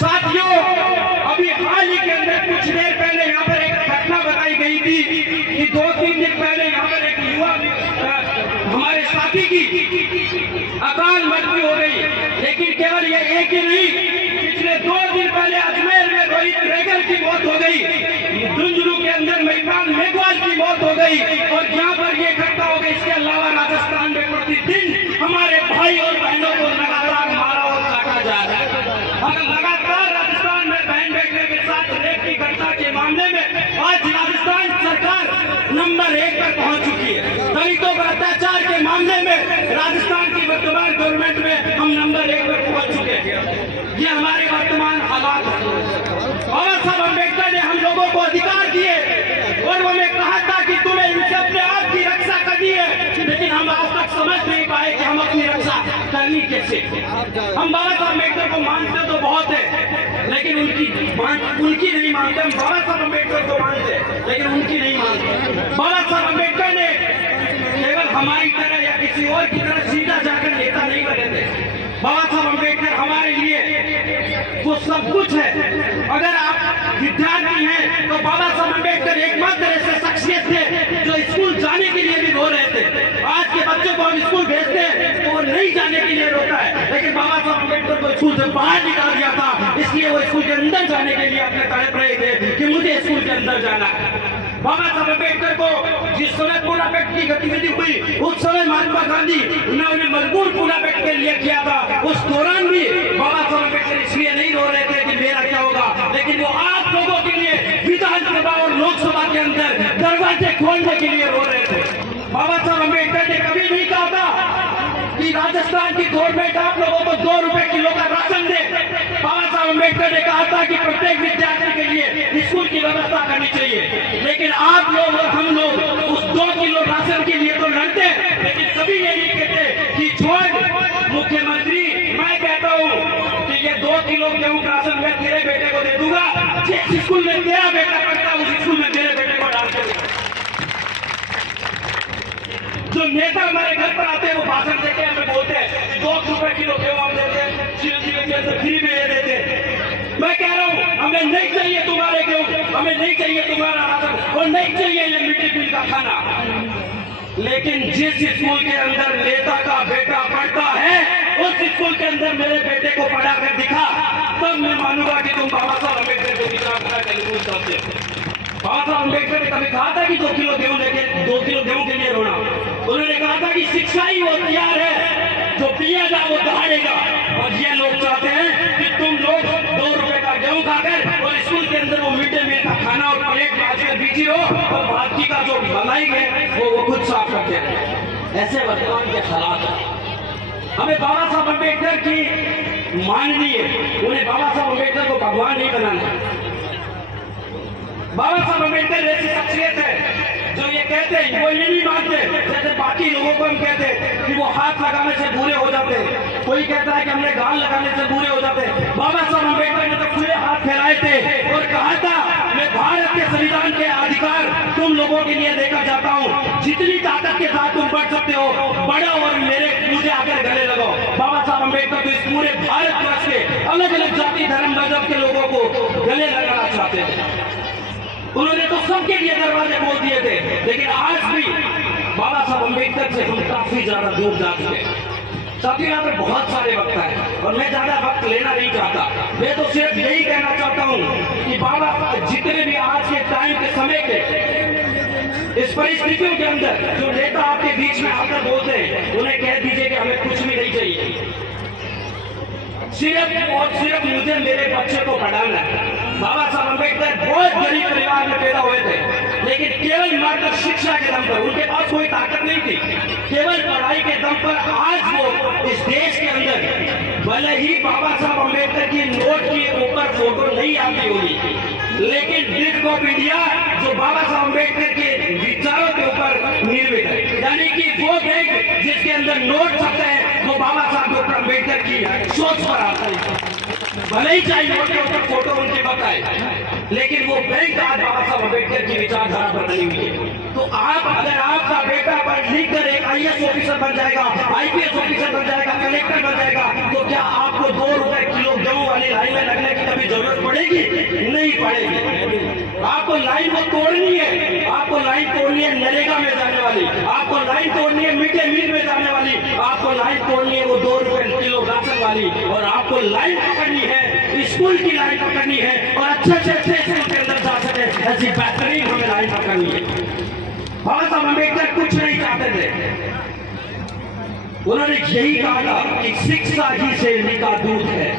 साथियों, अभी हाल ही के अंदर कुछ देर पहले यहाँ पर एक घटना बताई गई थी कि 2-3 दिन पहले यहाँ पर एक युवा हमारे साथी की अकाल मृत्यु हो गई। लेकिन केवल ये एक ही नहीं, पिछले 2 दिन पहले अजमेर में रोहित रेगल की मौत हो गई, झुंझुनू के अंदर महिपाल मेघवाल की मौत हो गई और यहाँ पर ये घटना हो गई। इसके अलावा राजस्थान में प्रतिदिन हमारे भाई और बहनों को लगातार मारा और काटा जा रहा है। अगर लगातार राजस्थान में बहन बेटने के साथ रेप की घटना के मामले में आज राजस्थान सरकार नंबर 1 पर पहुंच चुकी है। दलितों पर अत्याचार के मामले में राजस्थान की वर्तमान गवर्नमेंट में हम नंबर 1 पर पहुंच चुके हैं। ये हमारे वर्तमान हालात है। बाबा साहब अम्बेडकर ने हम लोगों को अधिकार दिए और हमें कहा था कि तुम्हें इनसे अपने आप की रक्षा करनी है, लेकिन हम आज तक समझ नहीं पाए कि हम अपनी रक्षा करनी कैसे। हम बाबा साहब अम्बेडकर को मानते तो बहुत है, लेकिन उनकी नहीं मानते। हम बाबा साहब अम्बेडकर को मानते लेकिन उनकी नहीं मानते। बाबा साहब अम्बेडकर ने केवल हमारी तरह या किसी और की तरह सीधा जाकर नेता नहीं बने थे। बाबा साहब अम्बेडकर हमारे लिए वो सब कुछ है। अगर आप विद्यार्थी हैं तो बाबा साहब अम्बेडकर एकमात्र ऐसे शख्सियत थे जो स्कूल जाने के लिए भी रो रहे थे। आज के बच्चों को हम स्कूल भेजते हैं तो वो नहीं जाने के लिए रोता है, लेकिन बाबा साहब अम्बेडकर को स्कूल से बाहर निकाल दिया था, इसलिए वो स्कूल के अंदर जाने के लिए अपने तड़प रहे थे कि मुझे स्कूल के अंदर जाना है। बाबा साहब अम्बेडकर को जिस समय पूरा पेट की गतिविधि हुई उस समय महात्मा गांधी ने उन्हें मजबूर पूरा पेट के लिए किया था। उस दौरान भी बाबा साहब अम्बेडकर इसलिए नहीं रो रहे थे कि मेरा क्या होगा, लेकिन वो आप लोगों के लिए विधानसभा और लोकसभा के अंदर दरवाजे खोलने के लिए रो रहे थे। बाबा साहब अम्बेडकर ने कभी नहीं कहा था कि राजस्थान की गवर्नमेंट आप लोगों को 2 रुपए किलो का राशन दे। बाबा साहब अम्बेडकर ने कहा था कि प्रत्येक विद्यार्थी के लिए स्कूल की व्यवस्था करनी चाहिए, लेकिन आप लोग और हम लोग उस 2 किलो राशन के लिए तो लड़ते हैं, लेकिन कभी ये नहीं कहते कि छोड़ मुख्यमंत्री, मैं कहता हूँ कि ये 2 किलो गेहूं का राशन मैं तेरे बेटे को दे दूंगा, जिस स्कूल में तेरा बेटा पढ़ता उस स्कूल में तेरे बेटे को डाल के। जो नेता हमारे घर पर आते हैं वो भाषण देके हमें बोलते हैं 2 रुपए किलो गेहूं हम देते हैं, फ्री में ये देते हैं। मैं कह रहा हूँ हमें नहीं चाहिए तुम्हारे गेहूं, हमें नहीं चाहिए तुम्हारा राशन और नहीं चाहिए ये मिड डे मील का खाना, लेकिन जिस स्कूल के अंदर नेता का बेटा पढ़ता है उस स्कूल के अंदर मेरे बेटे को पढ़ा कर दिखा, तब मैं मानूंगा कि तुम बाबा साहब अम्बेडकर को विचारधारा के अनुकूल करते हो। बाबा साहब अम्बेडकर ने कभी कहा था कि 2 किलो गेहूं लेके 2 किलो गेहूं के लिए रोना। उन्होंने कहा था कि शिक्षा ही वो तैयार है, जो पिएगा वो दहाड़ेगा। और ये लोग चाहते हैं कि तुम लोग 2 रुपए का गेहूं खाकर और स्कूल के अंदर वो मिड डे मील का खाना और प्लेट बाजरे बीजी हो और बाकी का जो मलाई है वो खुद साफ करते रहे। ऐसे वर्तमान के हालात हैं। हमें बाबा साहब अम्बेडकर की माननी है, उन्हें बाबा साहब अम्बेडकर को भगवान नहीं बनाना। बाबा साहब अम्बेडकर ऐसी शख्सियत है जो ये कहते हैं, वो ये नहीं मानते जैसे बाकी लोगों को हम कहते हैं कि वो हाथ लगाने से बूढ़े हो जाते हैं, कोई कहता है कि हमने गाल लगाने से बूढ़े हो जाते हैं। बाबा साहब अम्बेडकर ने तो खुले हाथ फैलाए थे और कहा था मैं भारत के संविधान के अधिकार तुम लोगों के लिए देकर जाता हूँ, जितनी ताकत के साथ तुम बढ़ सकते हो बढ़ो और मुझे आकर गले लगाओ। बाबा साहब अम्बेडकर तो इस पूरे भारतवर्ष के अलग अलग जाति धर्म मजहब के लोगों को गले लगाना चाहते थे। उन्होंने तो सबके लिए दरवाजे खोल दिए थे, लेकिन आज भी बाबा साहब अम्बेडकर से हम काफी ज्यादा दूर जा चुके हैं। साथियों, यहाँ पे बहुत सारे वक्त है और मैं ज्यादा वक्त लेना नहीं चाहता। मैं तो सिर्फ यही कहना चाहता हूँ कि बाबा जितने भी आज के टाइम के समय के इस परिस्थितियों के अंदर जो नेता आपके बीच में आकर बोलते हैं उन्हें कह दीजिए कि हमें कुछ भी नहीं चाहिए, सिर्फ और सिर्फ मुझे मेरे बच्चे को पढ़ाना है। बाबा साहब अम्बेडकर बहुत गरीब परिवार में पैदा हुए थे, लेकिन केवल मात्र शिक्षा के दम पर, उनके पास कोई ताकत नहीं थी, केवल पढ़ाई के दम पर आज वो इस देश के अंदर, भले ही बाबा साहब अम्बेडकर की नोट के ऊपर फोटो नहीं आती होगी, लेकिन ब्रिज ऑफ इंडिया जो बाबा साहब अम्बेडकर के विचारों के ऊपर निर्मित है, यानी कि वो बैंक जिसके अंदर नोट छपते हैं वो बाबा साहब डॉक्टर अम्बेडकर की सोच पर आता है। भले ही चाहे नोट के ऊपर फोटो उनके बताए, लेकिन वो बैंक आज बाबा साहब अम्बेडकर की विचारधारा पर बनी हुई है। तो आप अगर आपका बेटा पढ़ लिख कर एक IAS ऑफिसर बन जाएगा, IPS ऑफिसर बन जाएगा, कलेक्टर बन जाएगा, तो क्या आपको 2 रुपए किलो गेहूं वाली लाइन में लगने की कभी जरूरत पड़ेगी? नहीं पड़ेगी। आपको लाइन को तोड़नी है, आपको लाइन तोड़नी है नरेगा में जाने वाली, आपको लाइन तोड़नी है मिड डे मील में जाने वाली, आपको लाइन तोड़नी है वो 2 रुपए किलो राशन वाली, और आपको लाइन पकड़नी है स्कूल की लाइन पकड़नी है, और अच्छे से अच्छे स्कूल के अंदर जा सके ऐसी बेहतरीन हमें लाइन पकड़नी है। बाबा साहब अम्बेडकर कुछ नहीं चाहते थे, उन्होंने यही कहा था कि शिक्षा ही शेरनी का दूध है।